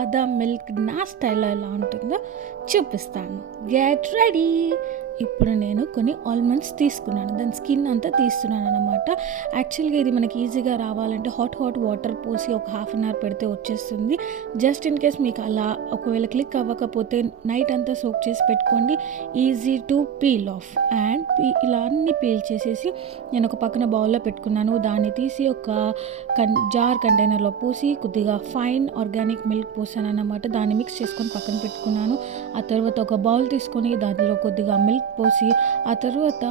బాదాం milk నా స్టైల్లో ఎలా ఉంటుందో చూపిస్తాను. Get ready. ఇప్పుడు నేను కొన్ని ఆల్మండ్స్ తీసుకున్నాను, దాని స్కిన్ అంతా తీస్తున్నాను అనమాట. యాక్చువల్గా ఇది మనకి ఈజీగా రావాలంటే హాట్ వాటర్ పోసి ఒక హాఫ్ అన్ అవర్ పెడితే వచ్చేస్తుంది. జస్ట్ ఇన్ కేస్ మీకు అలా ఒకవేళ క్లిక్ అవ్వకపోతే నైట్ అంతా సోక్ చేసి పెట్టుకోండి. Easy to peel off. And ఇలా అన్ని పీల్ చేసేసి నేను ఒక పక్కన బౌల్లో పెట్టుకున్నాను. దాన్ని తీసి ఒక జార్ కంటైనర్లో పోసి కొద్దిగా ఫైన్ ఆర్గానిక్ మిల్క్ పోసాను అన్నమాట. దాన్ని మిక్స్ చేసుకొని పక్కన పెట్టుకున్నాను. ఆ తర్వాత ఒక బౌల్ తీసుకొని దానిలో కొద్దిగా మిల్క్ పోసి, ఆ తర్వాత